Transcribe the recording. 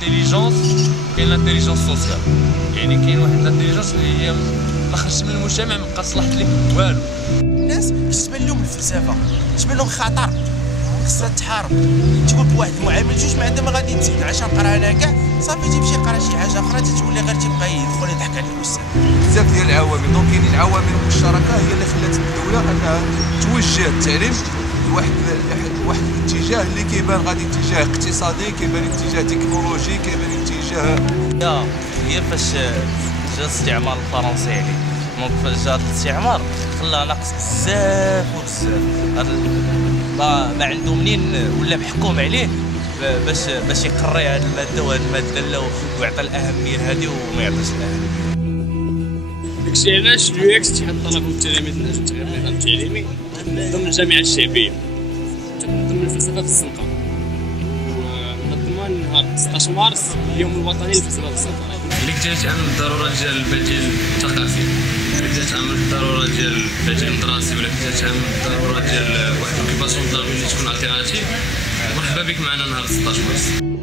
لانتيليجونس وكاين لانتيليجونس سوسيال. يعني كاين واحد لانتيليجونس اللي هي ما خرجت من المجتمع ما بقى صلحت لك والو. الناس كتبان لهم الفلسفه، كتبان لهم خطر، خصها تحارب. تقول بواحد المعامل جوج ما عندها ما غادي تزيد، عشان نقرا انا كاع صافي تيمشي يقرا شي حاجه اخرى تتولي غير تيبقى يدخل يضحك على الاستاذ. بزاف ديال العوامل، دونك كاينين عوامل مشتركه هي اللي خلات الدوله انها توجه التعليم لواحد الاتجاه اللي كيبان غادي اتجاه اقتصادي، كيبان اتجاه تكنولوجي، كيبان اتجاه هي فاش جا الاستعمار الفرنسي عليه. دونك فاش جا الاستعمار خلاه ناقص بزاف وبزاف، ما عنده منين ولا محكوم عليه باش يقري هذه الماده وهذه الماده لا ويعطي الاهميه لهذه وما يعطيش الاهميه. داكشي علاش اليو اكس اتحاد الطلبه والتلاميذ التغيير النظام التعليمي ضمن الجامعه الشعبيه ضمن الفلسفه في الزنقه، ونظمها نهار 16 مارس اليوم الوطني للفلسفه في الزنقه. اللي كتعمل الضروره ديال البديل الثقافي، اللي كتعمل الضروره ديال البديل الدراسي، ولا كتعمل الضروره ديال واحد الكيباسيون طلابيه اللي تكون التيرناتيف. مرحبا بك معنا نهار 16 مارس.